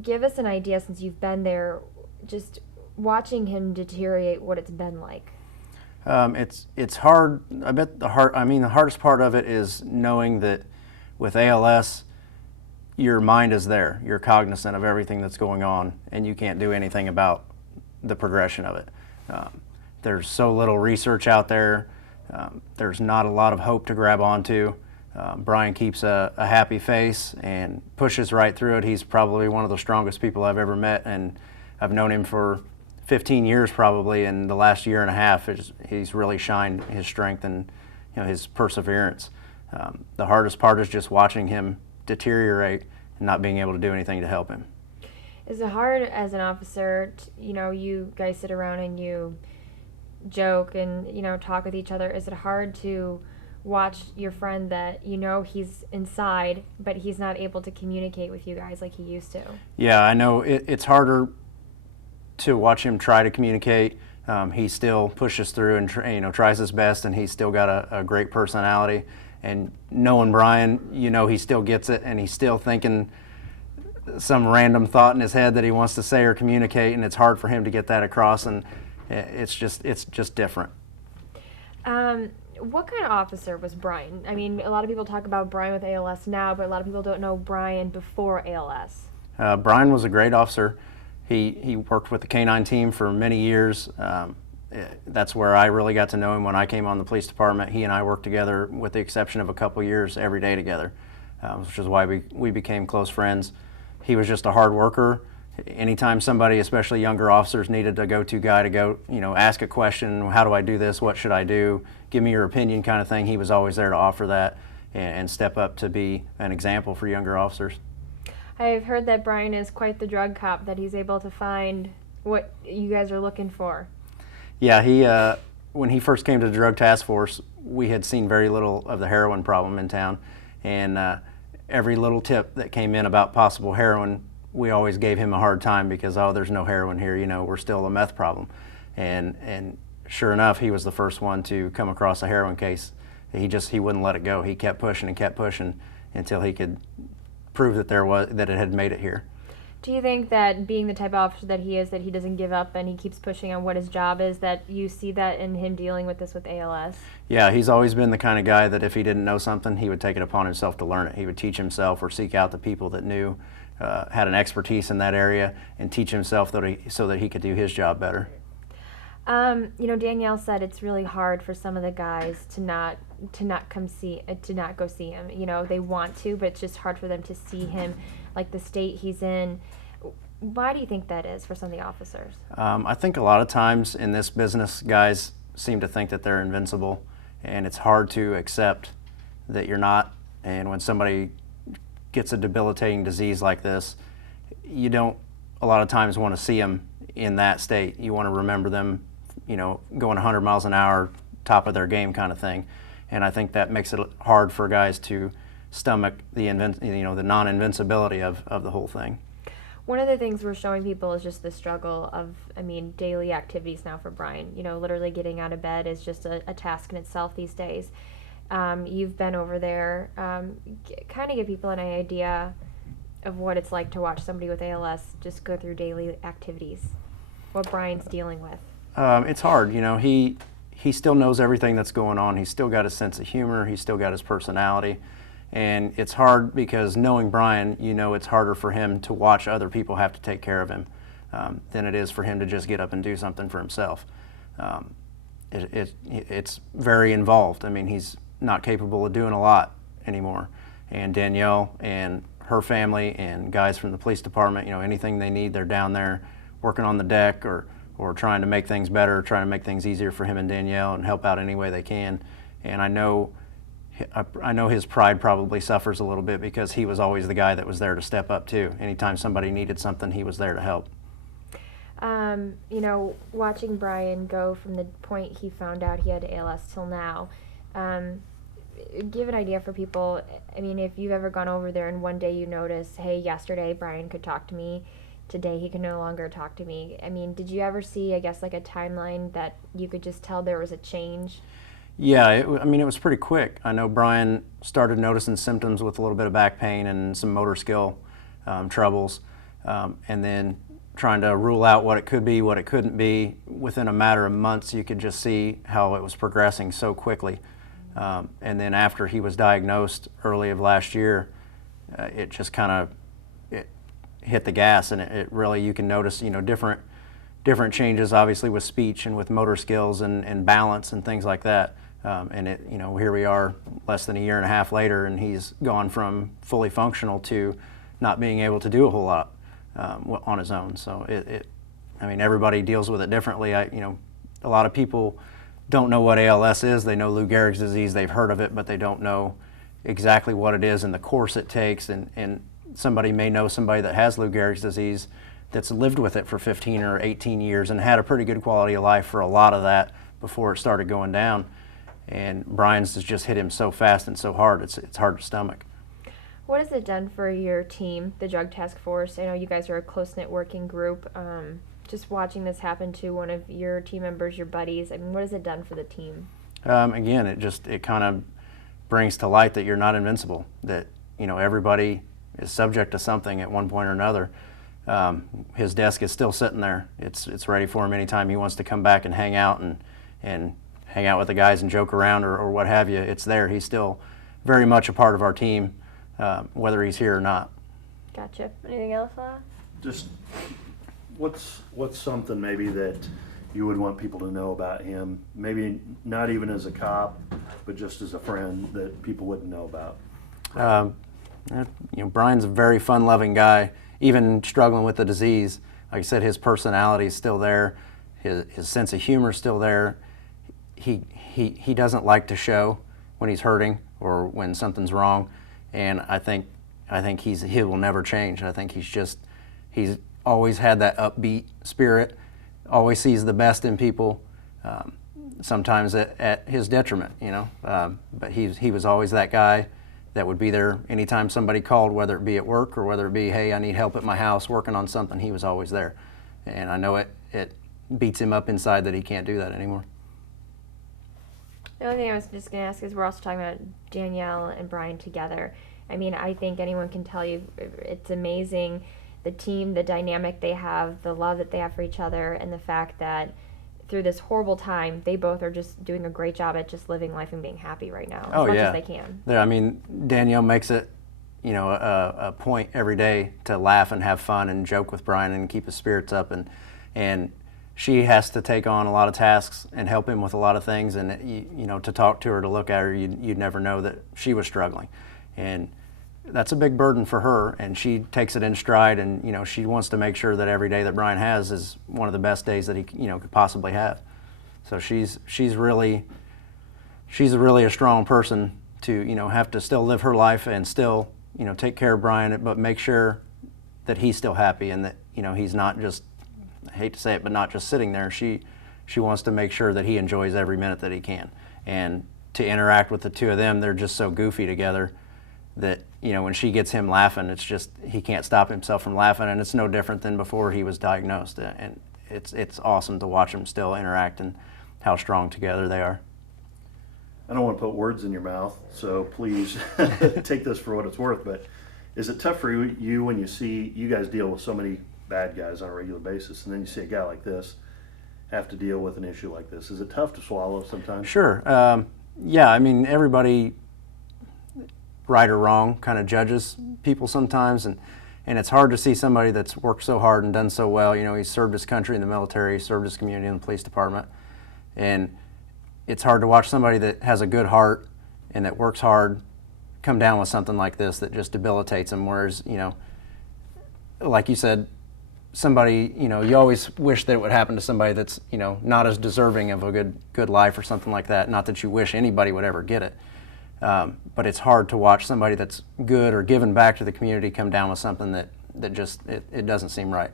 give us an idea, since you've been there, just watching him deteriorate, what it's been like. It's hard. The hardest part of it is knowing that with ALS, your mind is there. You're cognizant of everything that's going on, and you can't do anything about the progression of it. There's so little research out there. There's not a lot of hope to grab onto. Brian keeps a happy face and pushes right through it. He's probably one of the strongest people I've ever met, and I've known him for 15 years probably. In the last year and a half, he's really shined his strength and his perseverance. The hardest part is just watching him deteriorate and not being able to do anything to help him. Is it hard as an officer, you guys sit around and you joke and, talk with each other. Is it hard to watch your friend that he's inside, but he's not able to communicate with you guys like he used to? Yeah, I know it's harder to watch him try to communicate. He still pushes through and tries his best, and he's still got a great personality. And knowing Brian, he still gets it, and he's still thinking some random thought in his head that he wants to say or communicate, and it's hard for him to get that across, and it's just different. What kind of officer was Brian? I mean, a lot of people talk about Brian with ALS now, but a lot of people don't know Brian before ALS. Brian was a great officer. He worked with the K-9 team for many years. That's where I really got to know him when I came on the police department. He and I worked together, with the exception of a couple years, every day together, which is why we became close friends. He was just a hard worker. Anytime somebody, especially younger officers, needed a go-to guy to go, ask a question, how do I do this, what should I do, give me your opinion kind of thing, he was always there to offer that and step up to be an example for younger officers. I've heard that Brian is quite the drug cop, that he's able to find what you guys are looking for. Yeah, when he first came to the drug task force, we had seen very little of the heroin problem in town, and every little tip that came in about possible heroin, we always gave him a hard time because, oh, there's no heroin here, we're still a meth problem. And sure enough, he was the first one to come across a heroin case. He wouldn't let it go. He kept pushing and kept pushing until he could prove that it had made it here. Do you think that, being the type of officer that he is, that he doesn't give up and he keeps pushing on what his job is, that you see that in him dealing with this with ALS? Yeah, he's always been the kind of guy that if he didn't know something, he would take it upon himself to learn it. He would teach himself or seek out the people that knew, had an expertise in that area, and teach himself so that he could do his job better. Danielle said it's really hard for some of the guys to not go see him. They want to, but it's just hard for them to see him, like the state he's in. Why do you think that is for some of the officers? I think a lot of times in this business, guys seem to think that they're invincible, and it's hard to accept that you're not. And when somebody gets a debilitating disease like this, you don't a lot of times want to see them in that state. You want to remember them, going 100 miles an hour, top of their game kind of thing. And I think that makes it hard for guys to stomach the non-invincibility of the whole thing. One of the things we're showing people is just the struggle of, daily activities now for Brian. Literally getting out of bed is just a task in itself these days. You've been over there. Kind of give people an idea of what it's like to watch somebody with ALS just go through daily activities, what Brian's dealing with. It's hard. He still knows everything that's going on. He's still got his sense of humor. He's still got his personality. And it's hard because, knowing Brian, it's harder for him to watch other people have to take care of him than it is for him to just get up and do something for himself. It's very involved. He's not capable of doing a lot anymore. And Danielle and her family and guys from the police department, anything they need, they're down there working on the deck or trying to make things better, trying to make things easier for him and Danielle and help out any way they can. And I know his pride probably suffers a little bit because he was always the guy that was there to step up too. Anytime somebody needed something, he was there to help. Watching Brian go from the point he found out he had ALS till now, give an idea for people. If you've ever gone over there and one day you notice, hey, yesterday Brian could talk to me, today he can no longer talk to me. Did you ever see, like a timeline that you could just tell there was a change? Yeah, it was pretty quick. I know Brian started noticing symptoms with a little bit of back pain and some motor skill troubles. and then trying to rule out what it could be, what it couldn't be. Within a matter of months, you could just see how it was progressing so quickly. And then after he was diagnosed early of last year, it just kind of hit the gas, and it really, you can notice, different changes, obviously, with speech and with motor skills and balance and things like that. And here we are less than a year and a half later, and he's gone from fully functional to not being able to do a whole lot on his own. So everybody deals with it differently. A lot of people don't know what ALS is. They know Lou Gehrig's disease, they've heard of it, but they don't know exactly what it is and the course it takes. And somebody may know somebody that has Lou Gehrig's disease that's lived with it for 15 or 18 years and had a pretty good quality of life for a lot of that before it started going down. And Brian's has just hit him so fast and so hard, it's hard to stomach. What has it done for your team, the Drug Task Force? I know you guys are a close-knit working group. Just watching this happen to one of your team members, your buddies, what has it done for the team? Again, it kind of brings to light that you're not invincible, that everybody is subject to something at one point or another. His desk is still sitting there. It's ready for him anytime he wants to come back and hang out and hang out with the guys and joke around or what have you. It's there. He's still very much a part of our team, whether he's here or not. Gotcha. Anything else on that? Just what's something maybe that you would want people to know about him? Maybe not even as a cop, but just as a friend that people wouldn't know about. Brian's a very fun-loving guy, even struggling with the disease. Like I said, his personality is still there. His sense of humor is still there. He doesn't like to show when he's hurting or when something's wrong, and I think he will never change. I think he's always had that upbeat spirit, always sees the best in people, sometimes at his detriment, but he was always that guy that would be there anytime somebody called, whether it be at work or whether it be, hey, I need help at my house working on something. He was always there, and I know it beats him up inside that he can't do that anymore. The only thing I was just going to ask is, we're also talking about Danielle and Brian together. I think anyone can tell you it's amazing, the team, the dynamic they have, the love that they have for each other, and the fact that through this horrible time, they both are just doing a great job at just living life and being happy right now as much as they can. Danielle makes it, a point every day to laugh and have fun and joke with Brian and keep his spirits up, and she has to take on a lot of tasks and help him with a lot of things, and to talk to her, to look at her, you'd never know that she was struggling, and that's a big burden for her, and she takes it in stride, and she wants to make sure that every day that Brian has is one of the best days that he could possibly have. So she's really a strong person to have to still live her life and still take care of Brian, but make sure that he's still happy and that he's not just, I hate to say it, but not just sitting there. She wants to make sure that he enjoys every minute that he can, and to interact with the two of them, they're just so goofy together that when she gets him laughing, it's just, he can't stop himself from laughing, and it's no different than before he was diagnosed. And it's awesome to watch them still interact and how strong together they are. I don't want to put words in your mouth, so please take this for what it's worth, but is it tough for you when you see, you guys deal with so many bad guys on a regular basis, and then you see a guy like this have to deal with an issue like this? Is it tough to swallow sometimes? Sure. Yeah, everybody, right or wrong, kind of judges people sometimes, and it's hard to see somebody that's worked so hard and done so well. He's served his country in the military, served his community in the police department, and it's hard to watch somebody that has a good heart and that works hard come down with something like this that just debilitates them. Whereas, like you said, somebody, you always wish that it would happen to somebody that's, not as deserving of a good life or something like that. Not that you wish anybody would ever get it. But it's hard to watch somebody that's good or giving back to the community come down with something that just, it doesn't seem right.